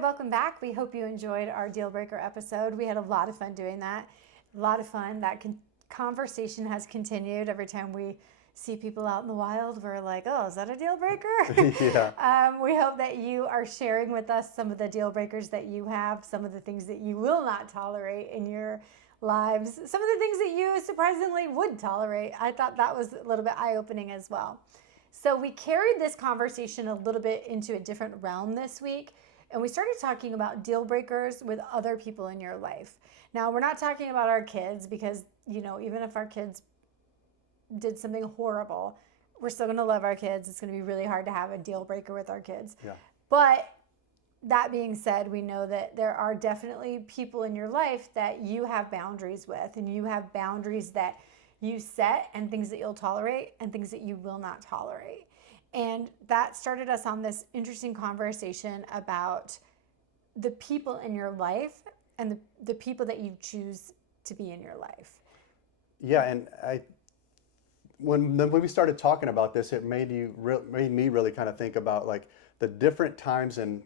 welcome back. We hope you enjoyed our deal breaker episode. We had a lot of fun doing that. A lot of fun. That conversation has continued. Every time we see people out in the wild, we're like, oh, is that a deal breaker? Yeah. We hope that you are sharing with us some of the deal breakers that you have, some of the things that you will not tolerate in your lives, some of the things that you surprisingly would tolerate. I thought that was a little bit eye-opening as well. So we carried this conversation a little bit into a different realm this week, and we started talking about deal breakers with other people in your life. Now, we're not talking about our kids because, even if our kids did something horrible, we're still going to love our kids. It's going to be really hard to have a deal breaker with our kids. Yeah. But that being said, we know that there are definitely people in your life that you have boundaries with, and you have boundaries that you set, and things that you'll tolerate and things that you will not tolerate. And that started us on this interesting conversation about the people in your life and the people that you choose to be in your life. Yeah, and when we started talking about this, it made me really kind of think about like the different times in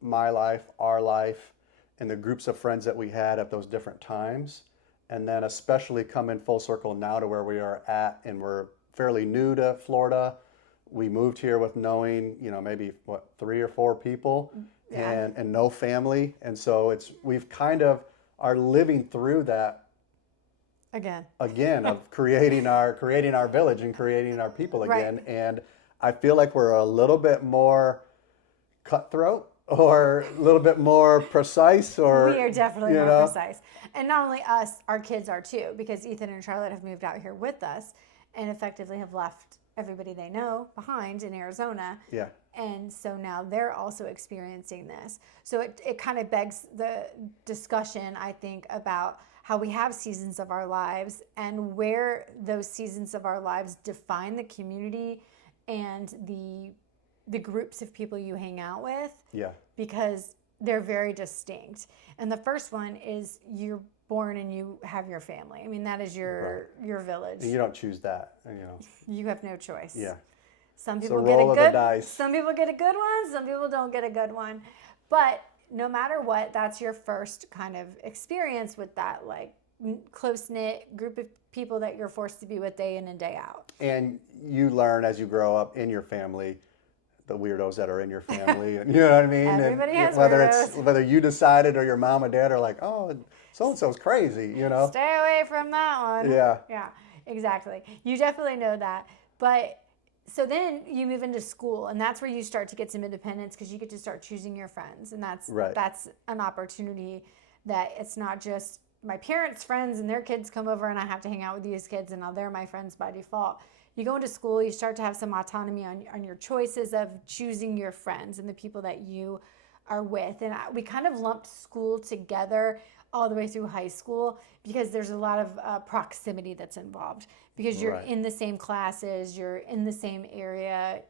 my life, our life, and the groups of friends that we had at those different times. And then especially coming full circle now to where we are at, and we're fairly new to Florida. We moved here with knowing, maybe 3 or 4 people, Yeah. and no family. And so we've kind of are living through that Again of creating our village and creating our people again. Right. And I feel like we're a little bit more cutthroat or a little bit more precise, or we are definitely more precise. And not only us, our kids are too, because Ethan and Charlotte have moved out here with us and effectively have left everybody they know behind in Arizona. Yeah. And so now they're also experiencing this. So it kind of begs the discussion, I think, about how we have seasons of our lives and where those seasons of our lives define the community and the groups of people you hang out with. Yeah. Because they're very distinct. And the first one is you're born and you have your family. I mean, that is your village. And you don't choose that, You have no choice. Yeah. Some people So get roll a of the good dice. Some people get a good one, some people don't get a good one. But no matter what, that's your first kind of experience with that like close-knit group of people that you're forced to be with day in and day out. And you learn as you grow up in your family the weirdos that are in your family, and you know what I mean. Everybody has whether whether you decided or your mom and dad are like, oh, so and so's crazy, Stay away from that one. Yeah, exactly. You definitely know that. But so then you move into school, and that's where you start to get some independence because you get to start choosing your friends, and that's an opportunity that it's not just my parents' friends and their kids come over and I have to hang out with these kids and now they're my friends by default. You go into school, you start to have some autonomy on your choices of choosing your friends and the people that you are with. And we kind of lumped school together all the way through high school because there's a lot of proximity that's involved because you're in the same classes, you're in the same area.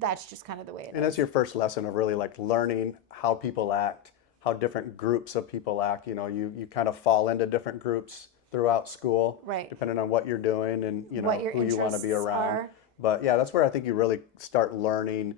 That's just kind of the way it is. And that's your first lesson of really like learning how people act, how different groups of people act. You kind of fall into different groups throughout school, right, depending on what you're doing and who you want to be around. Are. But yeah, that's where I think you really start learning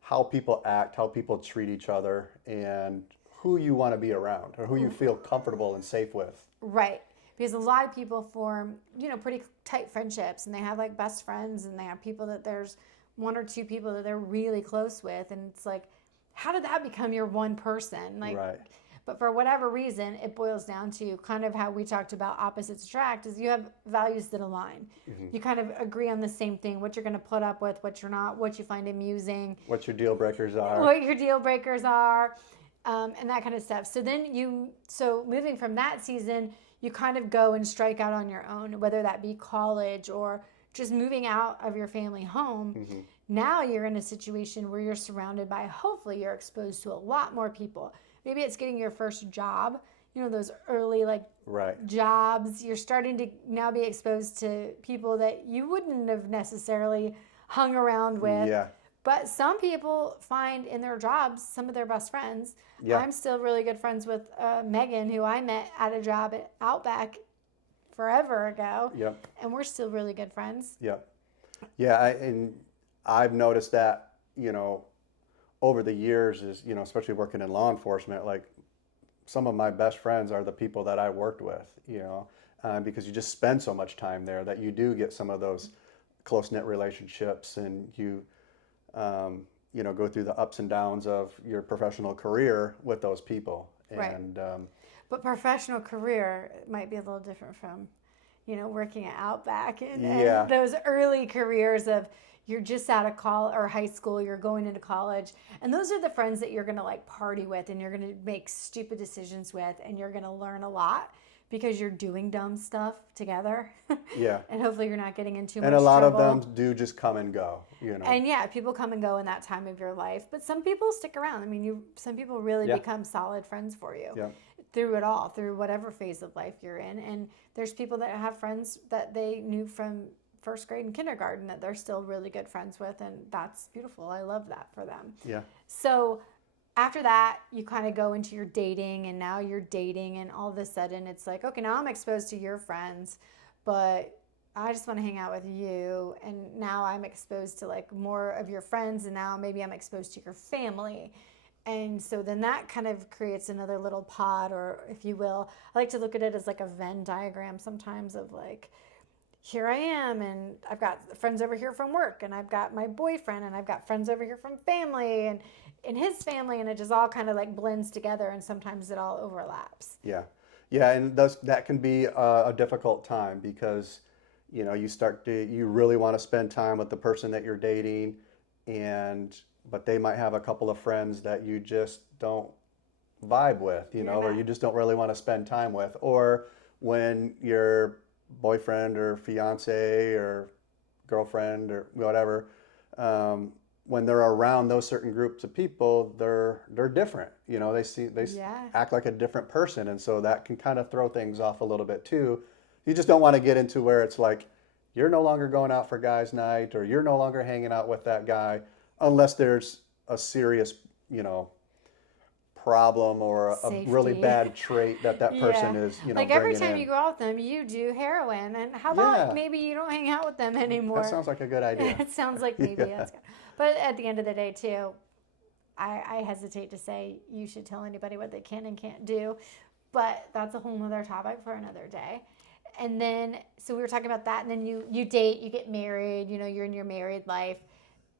how people act, how people treat each other, and who you want to be around or who you feel comfortable and safe with. Right. Because a lot of people form, pretty tight friendships and they have like best friends and they have people that there's 1 or 2 people that they're really close with. And it's like, how did that become your one person? Like, right. But for whatever reason, it boils down to kind of how we talked about opposites attract is you have values that align. Mm-hmm. You kind of agree on the same thing, what you're going to put up with, what you're not, what you find amusing. What your deal breakers are. What your deal breakers are, and that kind of stuff. So then moving from that season, you kind of go and strike out on your own, whether that be college or just moving out of your family home. Mm-hmm. Now you're in a situation where you're surrounded by, hopefully you're exposed to a lot more people. Maybe it's getting your first job, those early jobs. You're starting to now be exposed to people that you wouldn't have necessarily hung around with. Yeah. But some people find in their jobs some of their best friends. Yeah. I'm still really good friends with Megan, who I met at a job at Outback forever ago. Yep. And we're still really good friends. Yep. Yeah, and I've noticed that, over the years is, especially working in law enforcement, like some of my best friends are the people that I worked with, because you just spend so much time there that you do get some of those close-knit relationships, and you, go through the ups and downs of your professional career with those people. Right. And but professional career might be a little different from, working at Outback and those early careers of you're just out of college or high school, you're going into college. And those are the friends that you're going to like party with and you're going to make stupid decisions with and you're going to learn a lot because you're doing dumb stuff together. Yeah. And hopefully you're not getting into much And a lot trouble. of them do just come and go, And people come and go in that time of your life, but some people stick around. I mean, some people really become solid friends for you through it all, through whatever phase of life you're in. And there's people that have friends that they knew from first grade and kindergarten that they're still really good friends with, and that's beautiful. I love that for them. Yeah. So after that, you kind of go into your dating, and now you're dating, and all of a sudden it's like, okay, now I'm exposed to your friends, but I just want to hang out with you, and now I'm exposed to like more of your friends, and now maybe I'm exposed to your family. And so then that kind of creates another little pod, or if you will, I like to look at it as like a Venn diagram sometimes of like, here I am, and I've got friends over here from work, and I've got my boyfriend, and I've got friends over here from family, and his family, and it just all kind of like blends together, and sometimes it all overlaps. Yeah. Yeah, and that can be a difficult time because, you really want to spend time with the person that you're dating, but they might have a couple of friends that you just don't vibe with, or you just don't really want to spend time with. Or when your boyfriend or fiance or girlfriend or whatever, when they're around those certain groups of people, they're different. They act like a different person, and so that can kind of throw things off a little bit too. You just don't want to get into where it's like you're no longer going out for guys' night, or you're no longer hanging out with that guy, unless there's a serious, problem or a really bad trait that person is, like every time you go out with them, you do heroin, and how about maybe you don't hang out with them anymore? That sounds like a good idea. It sounds like maybe that's good. But at the end of the day too, I hesitate to say you should tell anybody what they can and can't do, but that's a whole nother topic for another day. And then, so we were talking about that, and then you date, you get married, you're in your married life,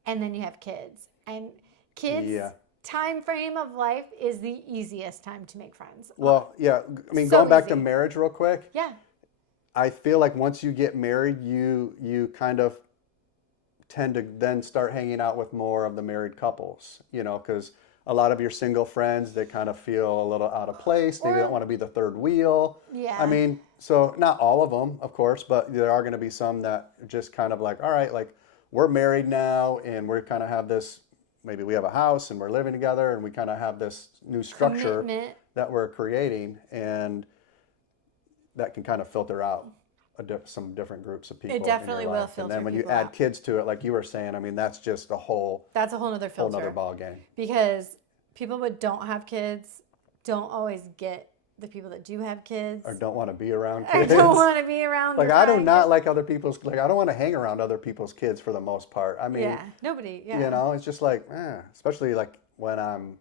and then you have kids. And kids' time frame of life is the easiest time to make friends. Well, yeah. I mean, going back to marriage real quick. Yeah. I feel like once you get married, you kind of tend to then start hanging out with more of the married couples, because a lot of your single friends, they kind of feel a little out of place. They don't want to be the third wheel. Yeah. I mean, so not all of them, of course, but there are going to be some that just kind of like, all right, like we're married now and we're kind of have this, maybe we have a house and we're living together and we kind of have this new structure that we're creating, and that can kind of filter out some different groups of people. It definitely will filter. And then when you add kids to it, like you were saying, I mean, that's just that's a whole other filter. Whole other ball game. Because people that don't have kids don't always get the people that do have kids. Or don't want to be around kids. Or don't want to be around. Like I do not like other people's. Like I don't want to hang around other people's kids for the most part. I mean, nobody. Yeah. It's just like, especially like when I'm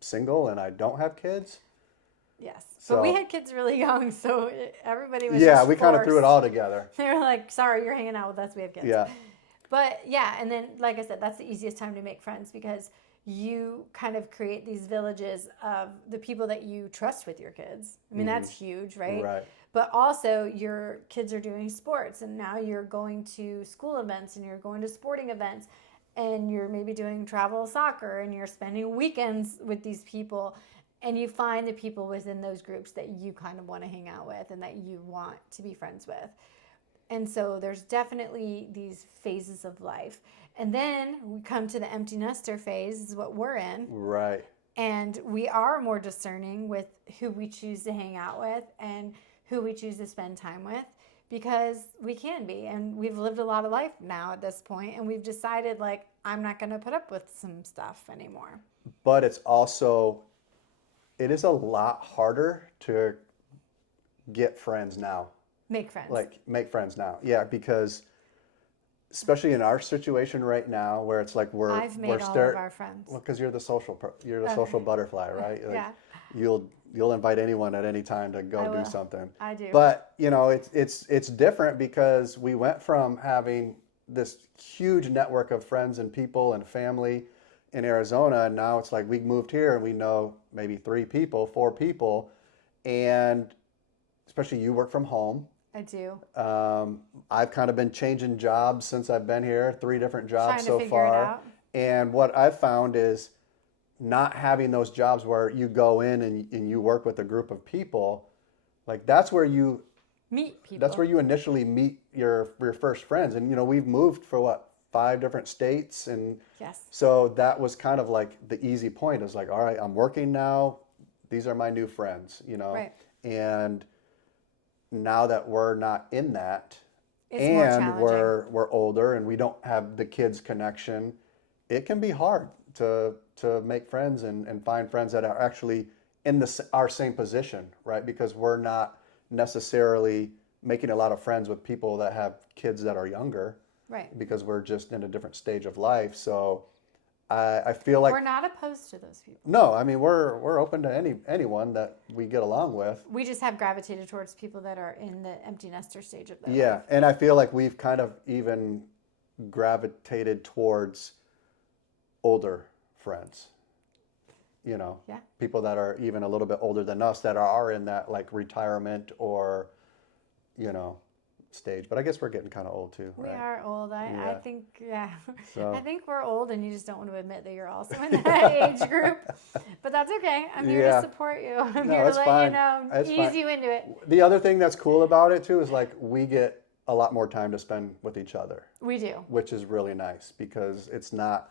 single and I don't have kids. Yes. So, but we had kids really young, so everybody was we kind of threw it all together. They were like, sorry, you're hanging out with us, we have kids. Yeah. But and then like I said, that's the easiest time to make friends because you kind of create these villages of the people that you trust with your kids. I mean, that's huge, right? Right. But also your kids are doing sports, and now you're going to school events and you're going to sporting events, and you're maybe doing travel soccer, and you're spending weekends with these people. And you find the people within those groups that you kind of want to hang out with and that you want to be friends with. And so there's definitely these phases of life. And then we come to the empty nester phase, is what we're in. Right. And we are more discerning with who we choose to hang out with and who we choose to spend time with, because we can be. And we've lived a lot of life now at this point, and we've decided, like, I'm not going to put up with some stuff anymore. But it's also... it is a lot harder to get friends now. Make friends. Like, make friends now. Yeah, because especially in our situation right now, where it's like I've made we're all of our friends. well, because you're the social butterfly, right? Like, Yeah, you'll invite anyone at any time to I go do will. something. I do. But it's different because we went from having this huge network of friends and people and family in Arizona, and now it's like we moved here and we know maybe 3 people, 4 people, and especially you work from home. I do. I've kind of been changing jobs since I've been here, 3 different jobs Trying to so figure it far. out. And what I've found is not having those jobs where you go in and you work with a group of people, like that's where you Meet people. that's where you initially meet your first friends. And we've moved for what, 5 different states, and Yes. so that was kind of like the easy point. Is like, all right, I'm working now. These are my new friends. Right. And now that we're not in that, It's more and challenging. we're older and we don't have the kids connection, it can be hard to make friends and find friends that are actually in our same position, right? Because we're not necessarily making a lot of friends with people that have kids that are younger, Right. because we're just in a different stage of life. So I feel like We're not opposed to those people. no, I mean we're open to anyone that we get along with. We just have gravitated towards people that are in the empty nester stage of their Yeah, life. and I feel like we've kind of even gravitated towards older friends. Yeah. People that are even a little bit older than us that are in that like retirement or, stage. But I guess we're getting kind of old too, We right? are old. I Yeah. think, yeah. So- I think we're old and you just don't want to admit that you're also in that age group. But that's okay. I'm here Yeah. to support you. I'm No, here to it's let fine. you know, It's ease fine. you into it. The other thing that's cool about it too is like we get a lot more time to spend with each other, We do. which is really nice because it's not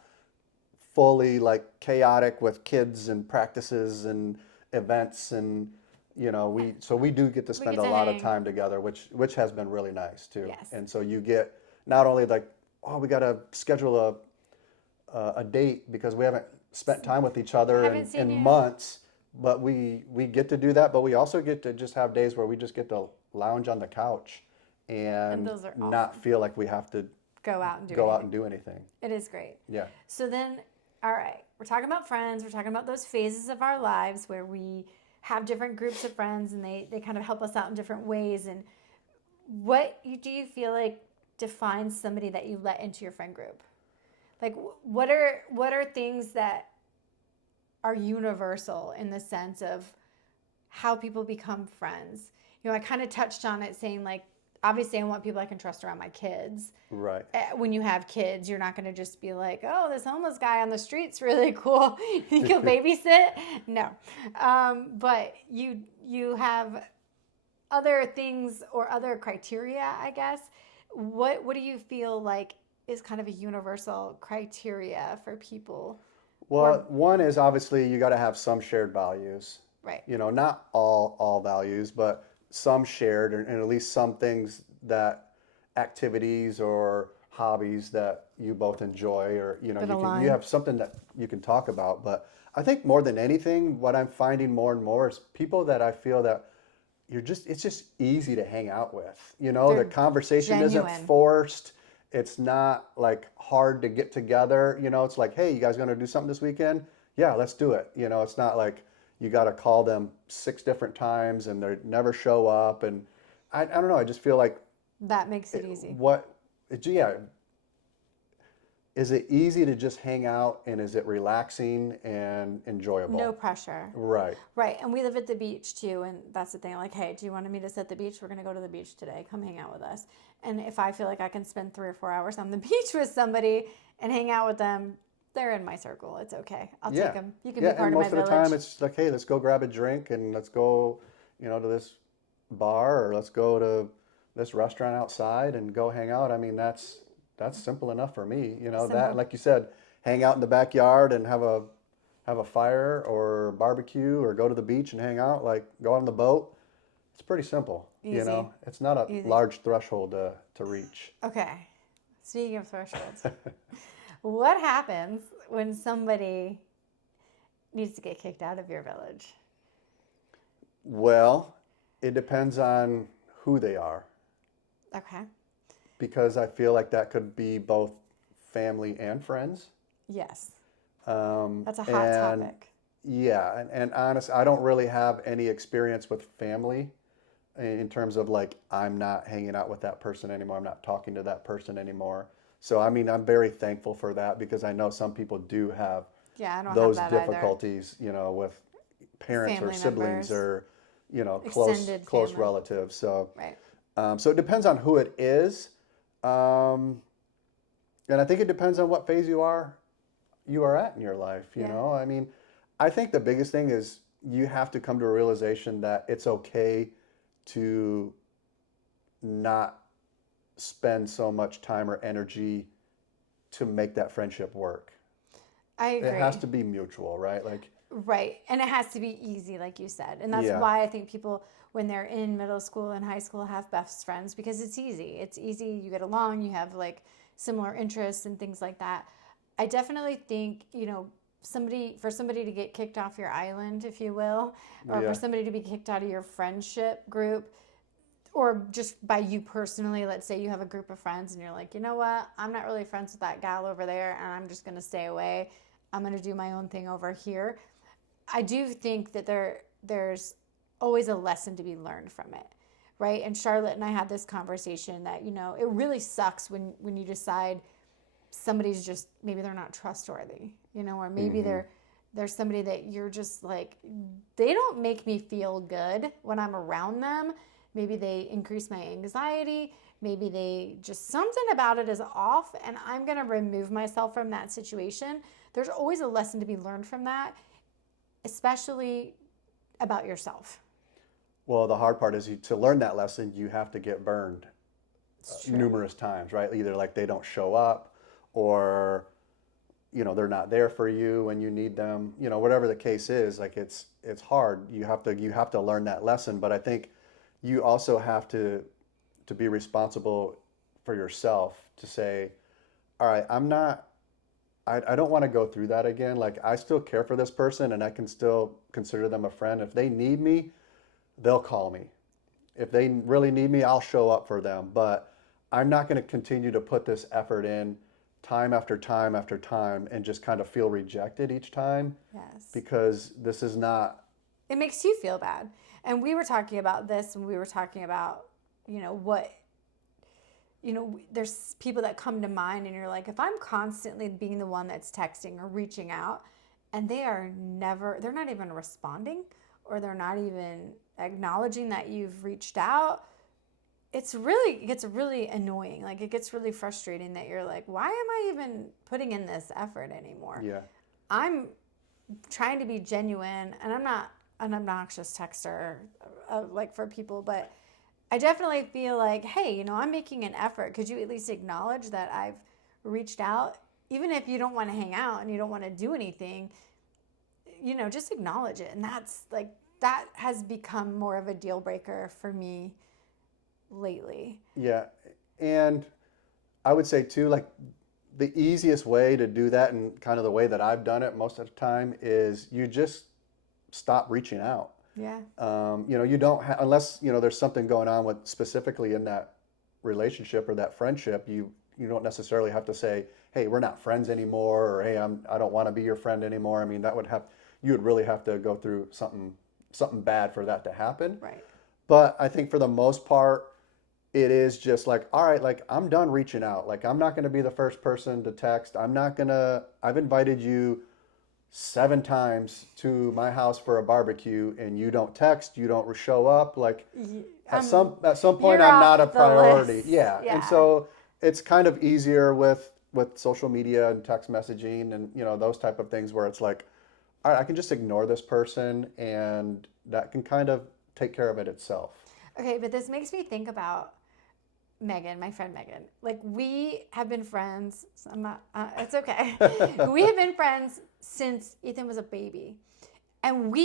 fully like chaotic with kids and practices and events, and we do get to spend get a to lot of hang. time together, which has been really nice too. Yes. And so you get not only like, oh, we got to schedule a date because we haven't spent time with each other Haven't seen in you. months, but we get to do that, but we also get to just have days where we just get to lounge on the couch and those are not feel like we have to Go out and do go anything. out and do anything. It is great. Yeah. So then, all right, we're talking about friends. We're talking about those phases of our lives where we have different groups of friends and they kind of help us out in different ways. And what do you feel like defines somebody that you let into your friend group? Like, what are things that are universal in the sense of how people become friends? I kind of touched on it saying like, obviously I want people I can trust around my kids. Right. When you have kids, you're not going to just be like, oh, this homeless guy on the street's really cool. You'll babysit? No. But you have other things or other criteria, I guess. What do you feel like is kind of a universal criteria for people? Well, one is obviously you got to have some shared values. Right. Not all values, but some shared, and at least some things, that activities or hobbies that you both enjoy, or you have something that you can talk about. But I think more than anything, what I'm finding more and more is people that I feel that it's just easy to hang out with. The conversation genuine. isn't forced. It's not like hard to get together. It's like, hey, you guys going to do something this weekend? Yeah, let's do it. It's not like you got to call them 6 different times and they never show up. And I don't know. I just feel like that makes it easy. Is it easy to just hang out, and is it relaxing and enjoyable? No pressure. Right. Right. And we live at the beach too. And that's the thing. Like, hey, do you want to meet us at the beach? We're going to go to the beach today. Come hang out with us. And if I feel like I can spend 3 or 4 hours on the beach with somebody and hang out with them, they're in my circle. It's okay. I'll take them. You can be part of my village. And most of the time it's like, hey, let's go grab a drink and let's go, to this bar, or let's go to this restaurant outside and go hang out. I mean, that's simple enough for me. That, like you said, hang out in the backyard and have a fire or barbecue, or go to the beach and hang out, like go on the boat. It's pretty simple. Easy. It's not a large threshold to reach. Okay. Speaking of thresholds, what happens when somebody needs to get kicked out of your village? Well, it depends on who they are. Okay. because I feel like that could be both family and friends. Yes. Um, That's a hot and topic. yeah, and honest, I don't really have any experience with family in terms of like I'm not hanging out with that person anymore. I'm not talking to that person anymore. So I mean, I'm very thankful for that because I know some people do have Yeah, I don't have those that either. difficulties, you know, with parents or Family siblings members, or, you know, extended close family. relatives. So Right. so it depends on who it is, um, and I think it depends on what phase you are at in your life. You Yeah. know, I mean, I think the biggest thing is you have to come to a realization that it's okay to not spend so much time or energy to make that friendship work. I It has agree. to be mutual, right? Like, Right. And it has to be easy, like you said. And that's yeah, why I think people, when they're in middle school and high school, have best friends because it's easy. It's easy. You get along, you have like similar interests and things like that. I definitely think, for somebody to get kicked off your island, if you will, or for yeah, somebody to be kicked out of your friendship group, or just by you personally, let's say you have a group of friends and you're like, you know what, I'm not really friends with that gal over there and I'm just going to stay away. I'm going to do my own thing over here. I do think that there's always a lesson to be learned from it, right? And Charlotte and I had this conversation that it really sucks when you decide somebody's just maybe they're not trustworthy, or maybe hmm there's somebody that you're just like they don't make me feel good when I'm around them. Maybe they increase my anxiety. Maybe they just something about it is off, and I'm gonna remove myself from that situation. There's always a lesson to be learned from that, especially about yourself. Well, the hard part is to learn that lesson, you have to get burned It's true. numerous times, right? Either like they don't show up or, you know, they're not there for you when you need them, you know, whatever the case is, like it's hard. You have to learn that lesson, but I think you also have to be responsible for yourself to say, all right, I don't want to go through that again. Like I still care for this person and I can still consider them a friend. If they need me, they'll call me. If they really need me, I'll show up for them. But I'm not going to continue to put this effort in time after time after time and just kind of feel rejected each time Yes. because this is not. It makes you feel bad. And we were talking about this and we were talking about, what, there's people that come to mind and you're like, if I'm constantly being the one that's texting or reaching out and they're not even responding or they're not even acknowledging that you've reached out, it gets really annoying. Like it gets really frustrating that you're like, why am I even putting in this effort anymore? Yeah. I'm trying to be genuine and I'm not an obnoxious texter like for people, but I definitely feel like, hey, I'm making an effort. Could you at least acknowledge that I've reached out? Even if you don't want to hang out and you don't want to do anything, just acknowledge it. And that has become more of a deal breaker for me lately. Yeah. And I would say too, like the easiest way to do that and kind of the way that I've done it most of the time is you just stop reaching out. Yeah. You don't unless, there's something going on with specifically in that relationship or that friendship, you don't necessarily have to say, hey, we're not friends anymore, or hey, I don't want to be your friend anymore. I mean, you would really have to go through something bad for that to happen. Right. But I think for the most part, it is just like, all right, like I'm done reaching out. Like I'm not going to be the first person to text. I've invited you 7 times to my house for a barbecue and you don't text, you don't show up. Like at some point, you're I'm not a off the priority. list. Yeah. Yeah. And so it's kind of easier with social media and text messaging and, those type of things where it's like, all right, I can just ignore this person and that can kind of take care of it itself. Okay, but this makes me think about Megan, my friend Megan. Like we have been friends. So I'm not. It's okay. We have been friends since Ethan was a baby, and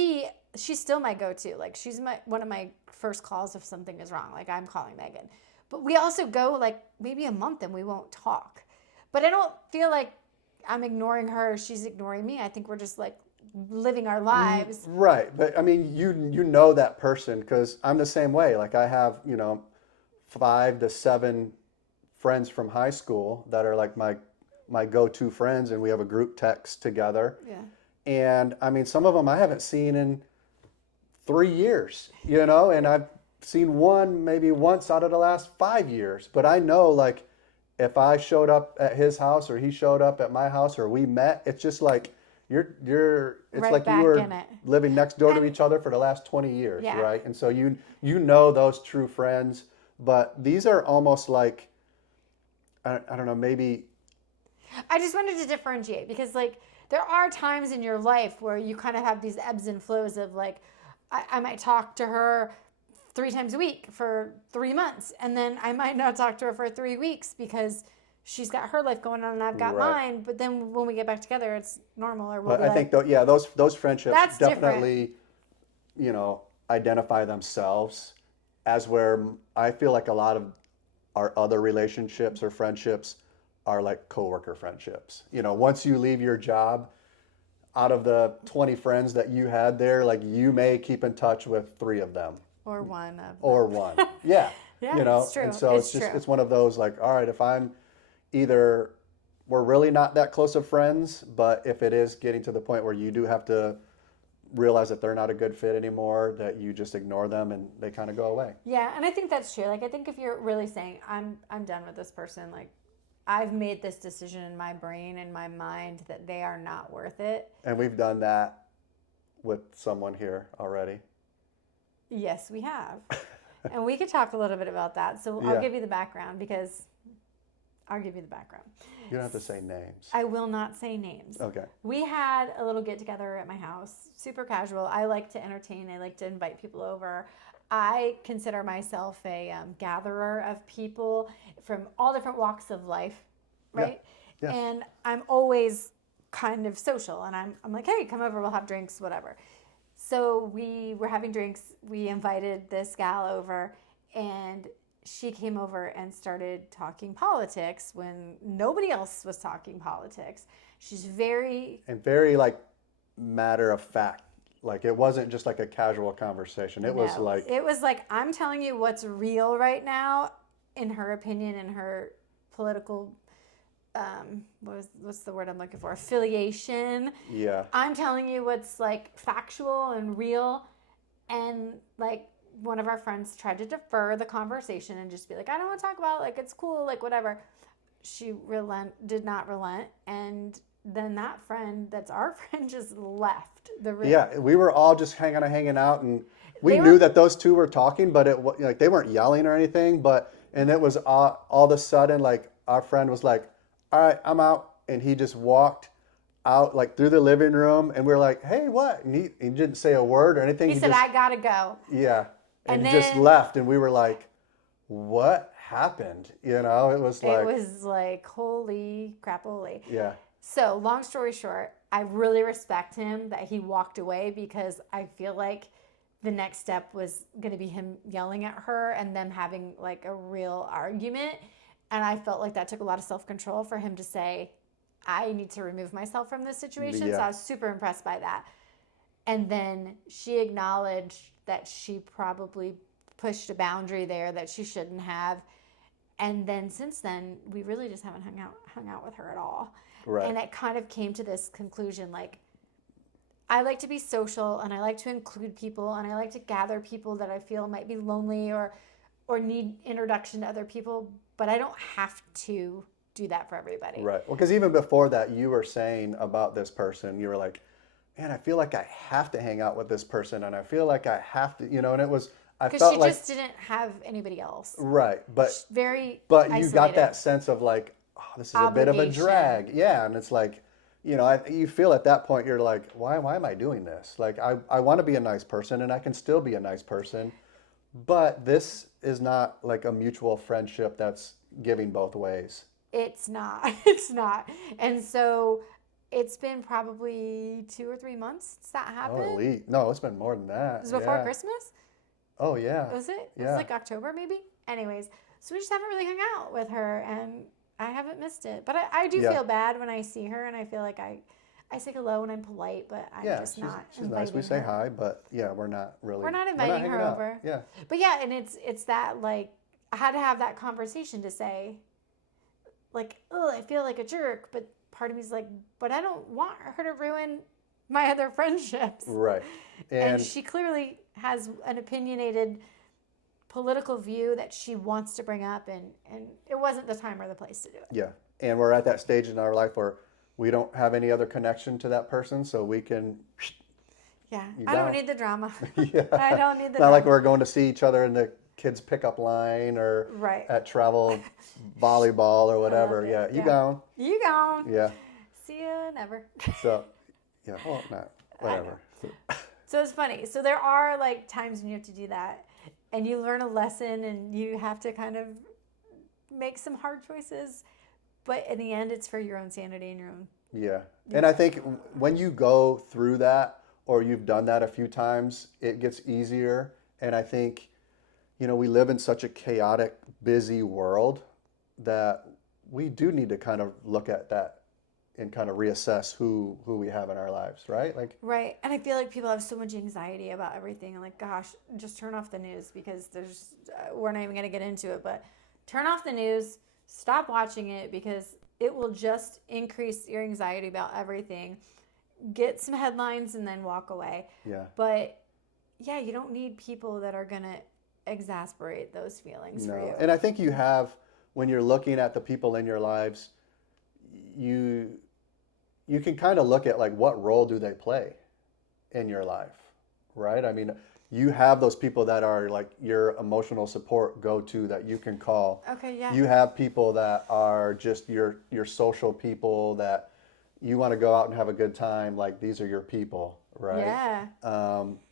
she's still my go-to. Like she's one of my first calls if something is wrong. Like I'm calling Megan, but we also go like maybe a month and we won't talk. But I don't feel like I'm ignoring her. She's ignoring me. I think we're just like living our lives. Right. But I mean, you know that person because I'm the same way. Like I have, 5 to 7 friends from high school that are like my go-to friends, and we have a group text together. Yeah. And I mean, some of them I haven't seen in 3 years, you know, and I've seen one maybe once out of the last 5 years. But I know, like, if I showed up at his house or he showed up at my house or we met, it's just like it's Right like back you were in it. living next door to And- each other for the last 20 years, Yeah. right? And so you know those true friends, but these are almost like, I don't know, maybe. I just wanted to differentiate because, like, there are times in your life where you kind of have these ebbs and flows of, like, I might talk to her 3 times a week for 3 months, and then I might not talk to her for 3 weeks because she's got her life going on and I've got Right. mine. But then when we get back together, it's normal. Or we'll But be I like, think those friendships That's different. definitely, you know, identify themselves as where I feel like a lot of our other relationships or friendships are like coworker friendships. You know, once you leave your job, out of the 20 friends that you had there, like, you may keep in touch with 3 of them. or one of Or one. Yeah. Yeah, you know, it's true. and so It's it's just, true. it's one of those, like, all right, if I'm either, we're really not that close of friends, but if it is getting to the point where you do have to realize that they're not a good fit anymore, that you just ignore them and they kind of go away. Yeah, and I think that's true. Like, I think if you're really saying, I'm done with this person, like, I've made this decision in my brain and my mind that they are not worth it. And we've done that with someone here already. Yes, we have. And we could talk a little bit about that. So Yeah. I'll give you the background because I'll give you the background. You don't have to say names. I will not say names. Okay. We had a little get together at my house, super casual. I like to entertain. I like to invite people over. I consider myself a gatherer of people from all different walks of life, right? Yeah. And I'm always kind of social, and I'm like, hey, come over, we'll have drinks, whatever. So we were having drinks. We invited this gal over, and she came over and started talking politics when nobody else was talking politics. She's very And very, like, matter of fact. Like, it wasn't just like a casual conversation. It was No. like, It was like, I'm telling you what's real right now, in her opinion, in her political, what's the word I'm looking for? Affiliation. yeah. I'm telling you what's, like, factual and real. And, like, one of our friends tried to defer the conversation and just be like, I don't want to talk about it. Like, it's cool, like, whatever. She did not relent. And then that friend, that's our friend, just left the room. Yeah, we were all just hanging out, and we They knew were- that those two were talking, but like, they weren't yelling or anything. And it was all of a sudden, like, our friend was like, "All right, I'm out," and he just walked out, like, through the living room, and we were like, "Hey, what?" And he didn't say a word or anything. He said, just, I gotta go. yeah, and And he just then- left, and we were like, "What happened?" You know, it was like, It was like, holy crapoly. yeah, So, long story short, I really respect him that he walked away because I feel like the next step was going to be him yelling at her and them having, like, a real argument. And I felt like that took a lot of self-control for him to say, I need to remove myself from this situation. So Yeah. I was super impressed by that. And then she acknowledged that she probably pushed a boundary there that she shouldn't have. And then since then, we really just haven't hung out with her at all. right. And it kind of came to this conclusion, like, I like to be social and I like to include people and I like to gather people that I feel might be lonely or need introduction to other people, but I don't have to do that for everybody. Right. Well, because even before that, you were saying about this person, you were like, man, I feel like I have to hang out with this person, and I feel like I have to, you know, and it was, I Because felt she like, just didn't have anybody else. right. She's very But you got isolated. that sense of like, oh, this is a bit of a Obligation. drag. Yeah. And it's like, you know, you feel at that point, you're like, why am I doing this? Like, I want to be a nice person, and I can still be a nice person, but this is not like a mutual friendship that's giving both ways. It's not. It's not. And so it's been probably 2 or 3 months since that happened. Oh, elite. No, it's been more than that. It was before Yeah. Christmas? Oh, yeah. Was it? It Yeah. was like October maybe? Anyways, so we just haven't really hung out with her and I haven't missed it. But I do Yeah. feel bad when I see her and I feel like I say hello and I'm polite, but I'm Yeah, just she's not nice. We inviting say her. hi, but yeah, we're not really. We're not inviting her hanging out. over. Yeah. But yeah, and it's that, like, I had to have that conversation to say, like, oh, I feel like a jerk. But part of me's like, but I don't want her to ruin my other friendships. Right. And she clearly has an opinionated political view that she wants to bring up, and it wasn't the time or the place to do it. Yeah. And we're at that stage in our life where we don't have any other connection to that person, so we can. Yeah. I don't need the drama. Yeah. I don't need the Not drama. like we're going to see each other in the kids' pickup line or right. at travel volleyball or whatever. Yeah. You gone. You gone. Yeah. See you never. So, yeah. Well, not whatever. So it's funny. So there are like times when you have to do that, and you learn a lesson, and you have to kind of make some hard choices. But in the end, it's for your own sanity and your own. Yeah. And I think when you go through that, or you've done that a few times, it gets easier. And I think, we live in such a chaotic, busy world that we do need to kind of look at that and kind of reassess who we have in our lives, right? Right. And I feel like people have so much anxiety about everything. And like, gosh, just turn off the news, because we're not even going to get into it, but turn off the news, stop watching it, because it will just increase your anxiety about everything. Get some headlines and then walk away. Yeah. But yeah, you don't need people that are going to exasperate those feelings for you. And I think you have, when you're looking at the people in your lives, you can kind of look at like, what role do they play in your life, right? I mean, you have those people that are like your emotional support go-to that you can call. Okay, yeah. You have people that are just your social people that you want to go out and have a good time. Like, these are your people, right? Yeah.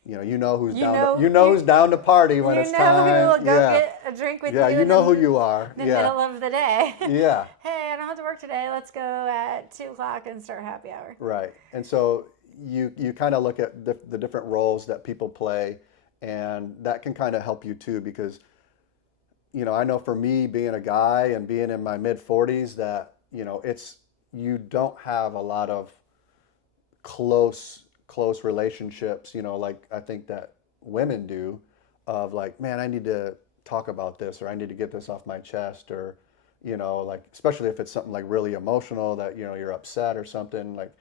You know who's who's down to party when it's time. You know who will go get a drink with you. Yeah, you know who you are. In the middle of the day. Yeah. Hey, I don't have to work today. Let's go at 2:00 and start happy hour. Right. And so you kind of look at the different roles that people play, and that can kind of help you too, because I know for me, being a guy and being in my mid 40s, that you don't have a lot of close relationships, like I think that women do, of like, man, I need to talk about this, or I need to get this off my chest, or like, especially if it's something like really emotional that you're upset or something, like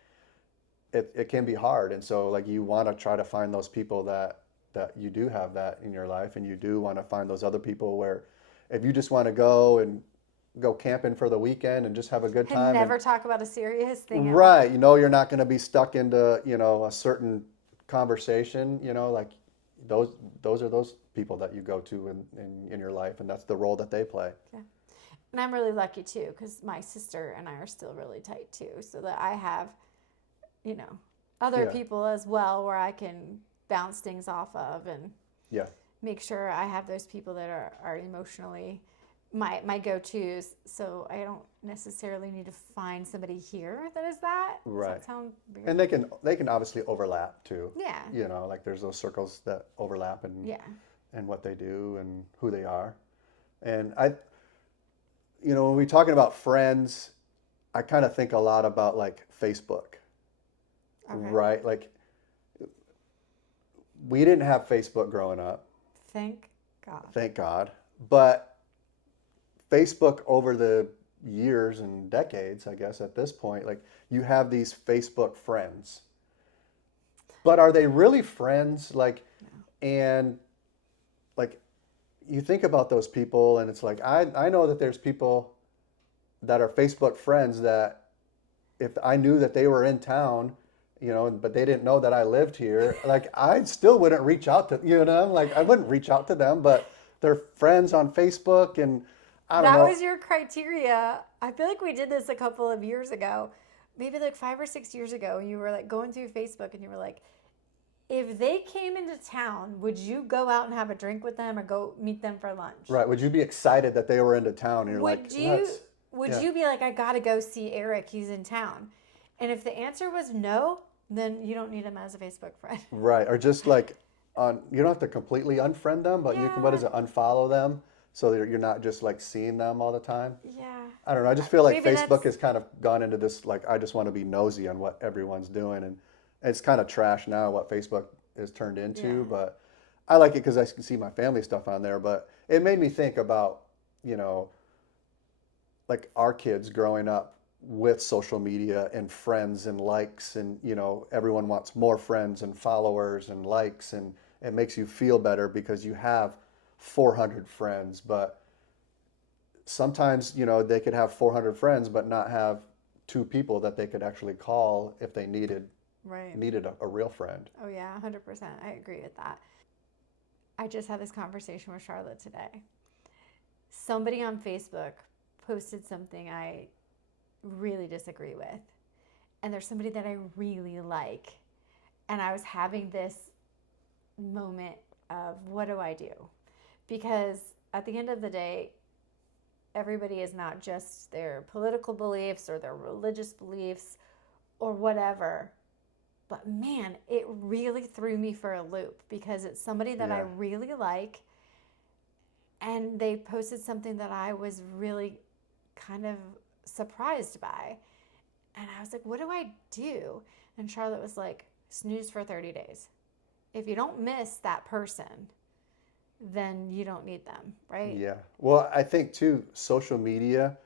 it can be hard. And so like, you want to try to find those people that you do have that in your life, and you do want to find those other people where if you just want to go camping for the weekend and just have a good time. And never talk about a serious thing. Right. You're not going to be stuck into, a certain conversation, like those are those people that you go to in your life, and that's the role that they play. Yeah. And I'm really lucky too, because my sister and I are still really tight too, so that I have, other people as well where I can bounce things off of, and make sure I have those people that are emotionally my go-tos, so I don't necessarily need to find somebody here that is that. Right. Does that sound weird? And they can obviously overlap too. Yeah. Like there's those circles that overlap and what they do and who they are. And when we're talking about friends, I kind of think a lot about like Facebook. Okay. Right? Like, we didn't have Facebook growing up. Thank God. Thank God. But Facebook, over the years and decades, I guess at this point, like, you have these Facebook friends. But are they really friends? Like, no. And like, you think about those people, and it's like, I know that there's people that are Facebook friends that if I knew that they were in town, but they didn't know that I lived here, like, I still wouldn't reach out to, like, I wouldn't reach out to them, but they're friends on Facebook, and I don't know. That was your criteria. I feel like we did this a couple of years ago, maybe like 5 or 6 years ago, and you were like going through Facebook, and you were like, if they came into town, would you go out and have a drink with them or go meet them for lunch? Right. Would you be excited that they were into town? And would you be like, I got to go see Eric, he's in town? And if the answer was no, then you don't need him as a Facebook friend. Right. Or just like, you don't have to completely unfriend them, but you can, unfollow them, so that you're not just like seeing them all the time. Yeah. I don't know. I just feel like Facebook has kind of gone into this, like, I just want to be nosy on what everyone's doing. And it's kind of trash now what Facebook is turned into, but I like it because I can see my family stuff on there. But it made me think about, like our kids growing up with social media and friends and likes, and everyone wants more friends and followers and likes, and it makes you feel better because you have 400 friends. But sometimes they could have 400 friends but not have two people that they could actually call if they needed a real friend. Oh yeah, 100%. I agree with that. I just had this conversation with Charlotte today. Somebody on Facebook posted something I really disagree with, and there's somebody that I really like, and I was having this moment of, what do I do? Because at the end of the day, everybody is not just their political beliefs or their religious beliefs or whatever. But man, it really threw me for a loop because it's somebody that I really like, and they posted something that I was really kind of surprised by. And I was like, what do I do? And Charlotte was like, snooze for 30 days. If you don't miss that person, then you don't need them, right? Yeah. Well, I think too, social media,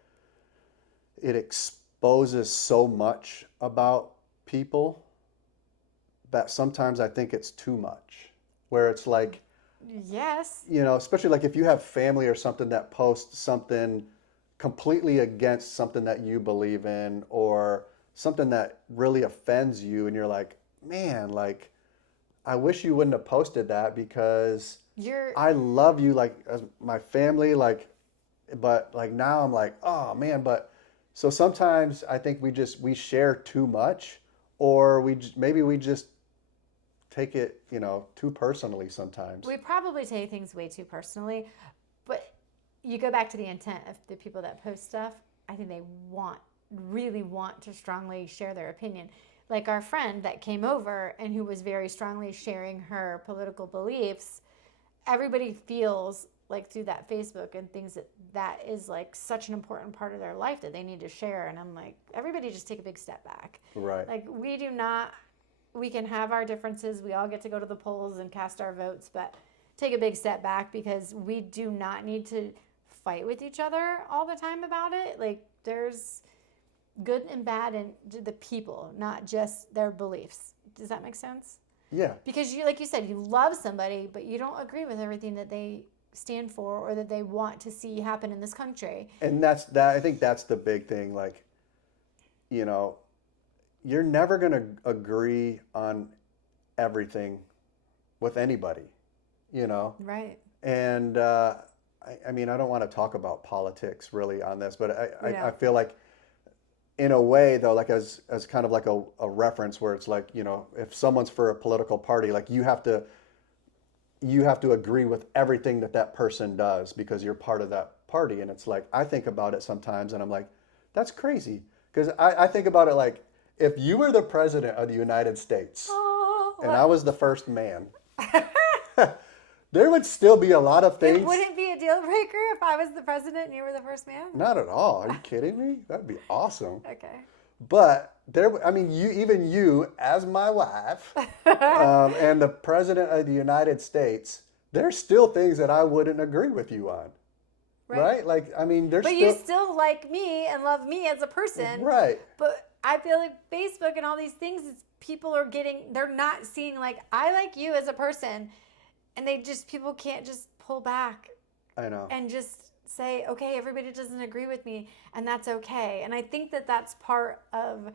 it exposes so much about people that sometimes I think it's too much. Where it's like, yes, especially like if you have family or something that posts something completely against something that you believe in, or something that really offends you, and you're like, man, like, I wish you wouldn't have posted that because I love you like as my family, like, but like now I'm like, oh man. But so sometimes I think we share too much, or maybe we just take it, too personally sometimes. We probably take things way too personally, but you go back to the intent of the people that post stuff. I think they really want to strongly share their opinion. Like our friend that came over and who was very strongly sharing her political beliefs, everybody feels like through that Facebook and things that is like such an important part of their life that they need to share. And I'm like, everybody just take a big step back. Right. Like we can have our differences. We all get to go to the polls and cast our votes, but take a big step back because we do not need to fight with each other all the time about it. Like there's good and bad in the people, not just their beliefs. Does that make sense? Yeah. Because you, like you said, you love somebody, but you don't agree with everything that they stand for or that they want to see happen in this country. And I think that's the big thing. Like, you're never going to agree on everything with anybody, Right. And I mean, I don't want to talk about politics really on this, but I feel like in a way though, like as kind of like a reference where it's like, if someone's for a political party, like you have to agree with everything that person does because you're part of that party. And it's like, I think about it sometimes and I'm like, that's crazy. Because I think about it like, if you were the president of the United States and I was the first man, there would still be a lot of things. Would it be a deal breaker if I was the president and you were the first man? Not at all. Are you kidding me? That'd be awesome. Okay. But you as my wife, and the president of the United States, there's still things that I wouldn't agree with you on. Right? Like, I mean, But you still like me and love me as a person. Right. But I feel like Facebook and all these things, people are they're not seeing like, I like you as a person. And people can't just pull back. I know. And just say, okay, everybody doesn't agree with me, and that's okay. And I think that that's part of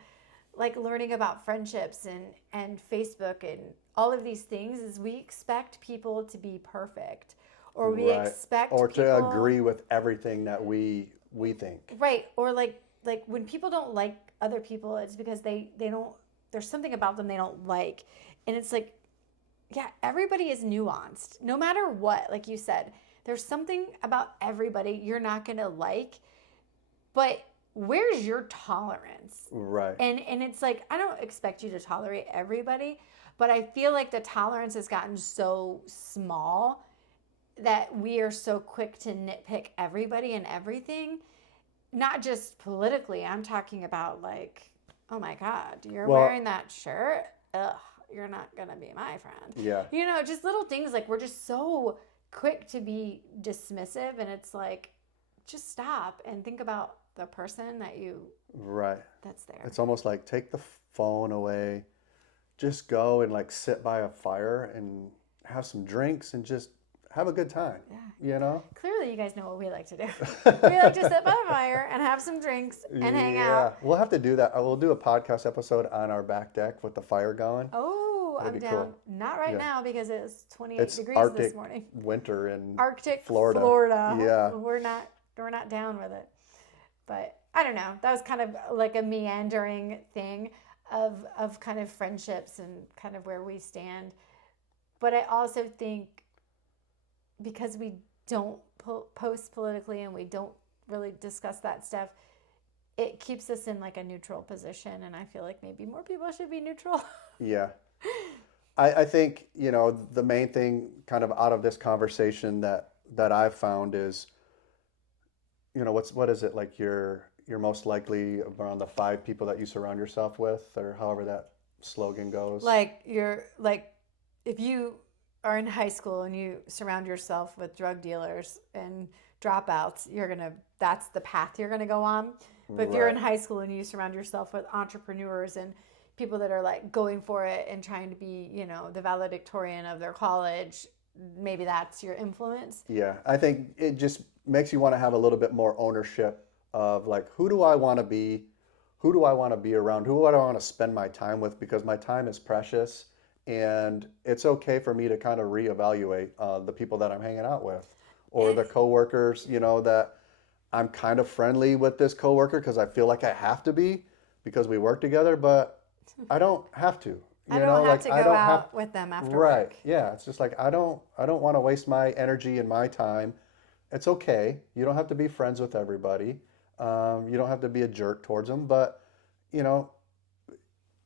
like learning about friendships and Facebook and all of these things is we expect people to be perfect, or we expect or to agree with everything that we think. Right. Or like when people don't like other people, it's because they don't, there's something about them they don't like. And it's like, yeah, everybody is nuanced. No matter what, like you said, there's something about everybody you're not going to like, but where's your tolerance? Right. And it's like, I don't expect you to tolerate everybody, but I feel like the tolerance has gotten so small that we are so quick to nitpick everybody and everything, not just politically. I'm talking about like, oh my God, you're wearing that shirt? Ugh, you're not going to be my friend. Yeah. Just little things like we're just so quick to be dismissive, and it's like, just stop and think about the person that you right. that's there. It's almost like take the phone away, just go and like sit by a fire and have some drinks and just have a good time. Yeah. You know? Clearly, you guys know what we like to do. We like to sit by the fire and have some drinks and hang out. We'll have to do that. We'll do a podcast episode on our back deck with the fire going. Oh, That'd I'm be down. cool. Not right Yeah. now because it's 28 It's degrees Arctic this morning. winter in Arctic Florida. Yeah. We're not down with it. But I don't know. That was kind of like a meandering thing of kind of friendships and kind of where we stand. But I also think because we don't post politically and we don't really discuss that stuff, it keeps us in like a neutral position. And I feel like maybe more people should be neutral. Yeah. I think, you know, the main thing kind of out of this conversation that I've found is, you know, what is it like you're most likely around the 5 people that you surround yourself with, or however that slogan goes. Like if you are in high school and you surround yourself with drug dealers and dropouts, that's the path you're gonna go on. But if you're in high school and you surround yourself with entrepreneurs and people that are like going for it and trying to be, you know, the valedictorian of their college, maybe that's your influence. Yeah, I think it just makes you want to have a little bit more ownership of like, who do I want to be? Who do I want to be around? Who do I want to spend my time with? Because my time is precious, and it's okay for me to kind of reevaluate the people that I'm hanging out with, or the coworkers, you know, that I'm kind of friendly with this coworker because I feel like I have to be because we work together, but I don't have to. I don't have to go out with them after work. Right. Yeah. It's just like I don't want to waste my energy and my time. It's okay. You don't have to be friends with everybody. You don't have to be a jerk towards them. But you know,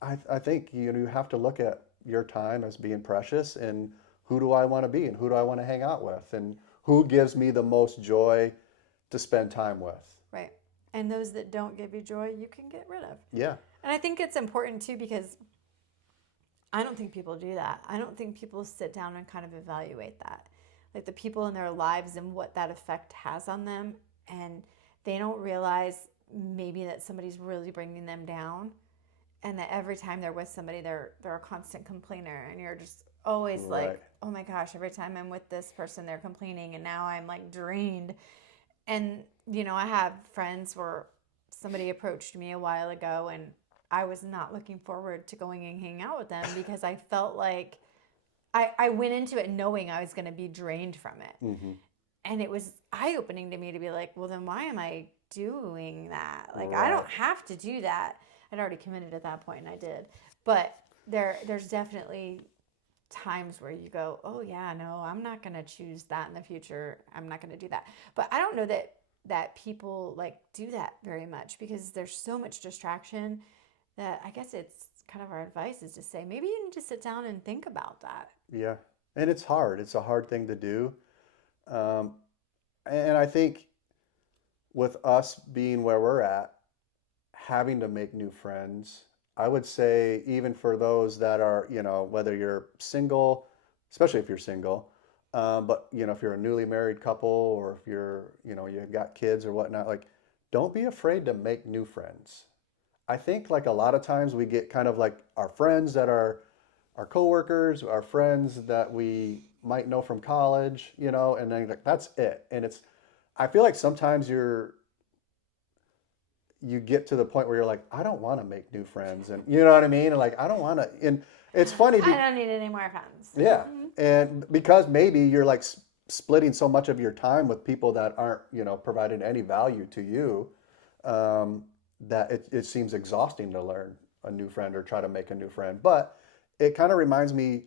I think you have to look at your time as being precious, and who do I want to be, and who do I want to hang out with, and who gives me the most joy to spend time with. Right. And those that don't give you joy, you can get rid of. Yeah. And I think it's important too because I don't think people do that. I don't think people sit down and kind of evaluate that. Like the people in their lives and what that effect has on them. And they don't realize maybe that somebody's really bringing them down. And that every time they're with somebody, they're a constant complainer. And you're just always like, oh my gosh, every time I'm with this person, they're complaining. And now I'm like drained. And, you know, I have friends where somebody approached me a while ago and I was not looking forward to going and hanging out with them because I felt like I went into it knowing I was going to be drained from it. Mm-hmm. And it was eye-opening to me to be like, well, then why am I doing that? Like, I don't have to do that. I'd already committed at that point and I did. But there's definitely times where you go, oh yeah, no, I'm not going to choose that in the future. I'm not going to do that. But I don't know that people like do that very much because there's so much distraction that I guess it's kind of our advice is to say, maybe you need to sit down and think about that. Yeah. And it's hard. It's a hard thing to do. And I think with us being where we're at, having to make new friends, I would say even for those that are, you know, whether you're single, especially if you're single, but, you know, if you're a newly married couple or if you're, you know, you've got kids or whatnot, like, don't be afraid to make new friends. I think like a lot of times we get kind of like our friends that are our coworkers, our friends that we might know from college, you know, and then like, that's it. And I feel like sometimes you get to the point where you're like, I don't want to make new friends. And you know what I mean? And like, I don't want to, and it's funny. I don't need any more friends. Yeah. Mm-hmm. And because maybe you're like splitting so much of your time with people that aren't, you know, providing any value to you, that it seems exhausting to learn a new friend or try to make a new friend. But it kind of reminds me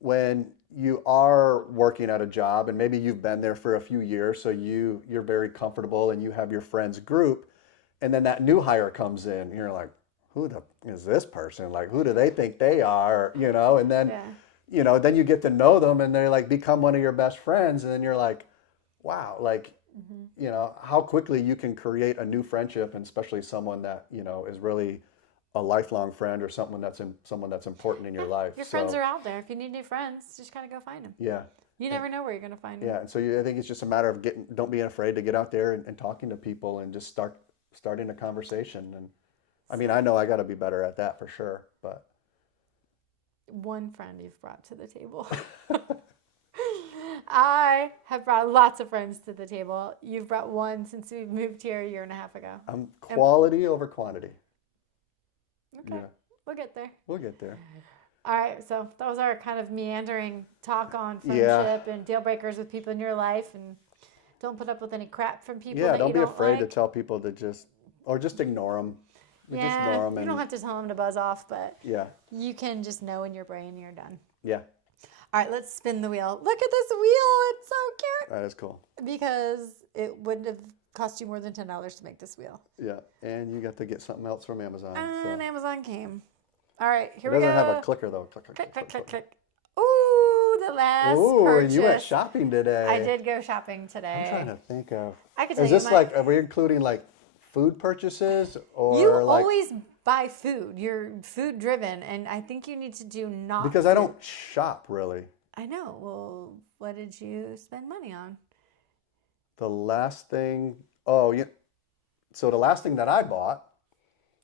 when you are working at a job and maybe you've been there for a few years, so you're very comfortable and you have your friends group, and then that new hire comes in and you're like, who is this person? Like, who do they think they are? You know, and then, you know, then you get to know them and they like become one of your best friends. And then you're like, wow, like, you know, how quickly you can create a new friendship, and especially someone that, you know, is really a lifelong friend or someone that's important in your life. Your friends are out there. If you need new friends, just gotta go find them. Yeah. You never know where you're gonna find them. Yeah. And so I think it's just a matter of don't being afraid to get out there and talking to people and just start starting a conversation. And I mean, I know I got to be better at that for sure, but one friend you've brought to the table. I have brought lots of friends to the table. You've brought one since we've moved here a year and a half ago. I'm quality over quantity. Okay. Yeah. We'll get there. We'll get there. All right. So that was our kind of meandering talk on friendship and deal breakers with people in your life. And don't put up with any crap from people. Yeah, don't be afraid to tell people to just ignore them. Yeah, just ignore them. You don't have to tell them to buzz off, but you can just know in your brain you're done. Yeah. All right, let's spin the wheel. Look at this wheel. It's so cute. That is cool. Because it wouldn't have cost you more than $10 to make this wheel. Yeah, and you got to get something else from Amazon. And Amazon came. All right, here we go. It doesn't have a clicker, though. Click. Ooh, the last purchase. Ooh, you went shopping today. I did go shopping today. I'm trying to think of. I could tell is you this like, are we including like food purchases or you like... always buy food. You're food driven, and I think you need to do not because food. I don't shop really. I know. Well, what did you spend money on? The last thing, so the last thing that I bought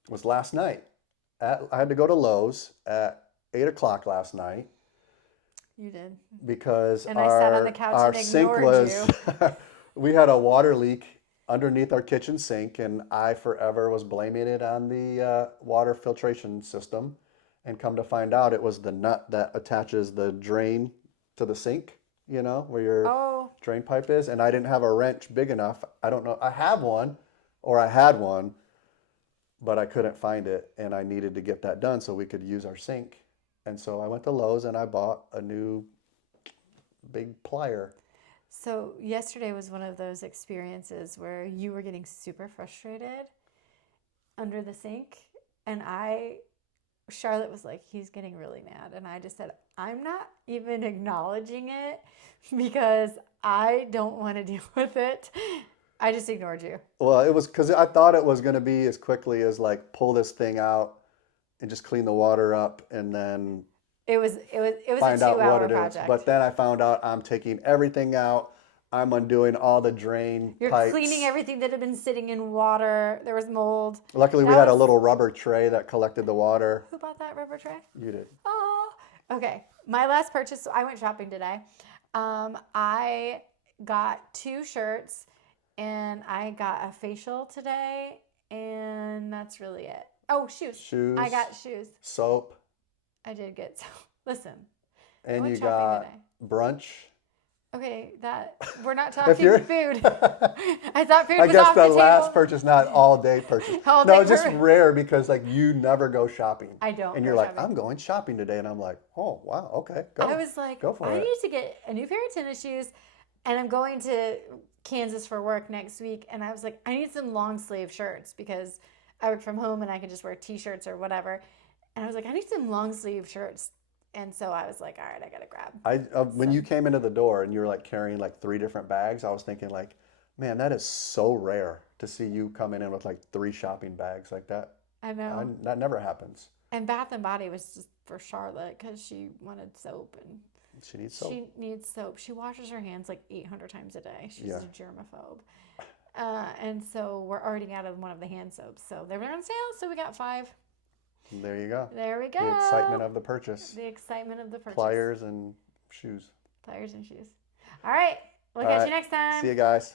was last night. I had to go to Lowe's at 8 o'clock last night. You did. Because I sat on the couch our and sink was, we had a water leak underneath our kitchen sink, and I forever was blaming it on the water filtration system. And come to find out, it was the nut that attaches the drain to the sink, where your drain pipe is. And I didn't have a wrench big enough. I don't know. I have one, or I had one, but I couldn't find it. And I needed to get that done so we could use our sink. And so I went to Lowe's and I bought a new big plier. So yesterday was one of those experiences where you were getting super frustrated under the sink. And Charlotte was like, he's getting really mad. And I just said, I'm not even acknowledging it because I don't want to deal with it. I just ignored you. Well, it was because I thought it was going to be as quickly as like pull this thing out and just clean the water up and then it was a 2-hour project. But then I found out I'm taking everything out. I'm undoing all the drain You're pipes. Cleaning everything that had been sitting in water. There was mold. Luckily, we had a little rubber tray that collected the water. Who bought that rubber tray? You did. Oh, okay. My last purchase, I went shopping today. I got 2 shirts, and I got a facial today, and that's really it. Oh, shoes. Shoes. I got shoes. Soap. I did get soap. Listen. And you got brunch. Okay, we're not talking food. I thought food was off the table. I guess the last purchase, not all day purchase. No, just rare because like you never go shopping. I don't. And you're like, I'm going shopping today, and I'm like, oh wow, okay, go. I was like, I need to get a new pair of tennis shoes, and I'm going to Kansas for work next week, and I was like, I need some long sleeve shirts because I work from home and I can just wear t-shirts or whatever. And I was like, I need some long sleeve shirts. And so I was like, all right, I got to grab. When you came into the door and you were like carrying like 3 different bags, I was thinking like, man, that is so rare to see you coming in with like 3 shopping bags like that. I know. That never happens. And Bath and Body was just for Charlotte because she wanted soap. And she needs soap. She needs soap. She washes her hands like 800 times a day. She's a germaphobe. And so we're already out of one of the hand soaps. So they were on sale, so we got 5. There you go. There we go. The excitement of the purchase. The excitement of the purchase. Pliers and shoes. Pliers and shoes. All right. We'll catch you next time. See you guys.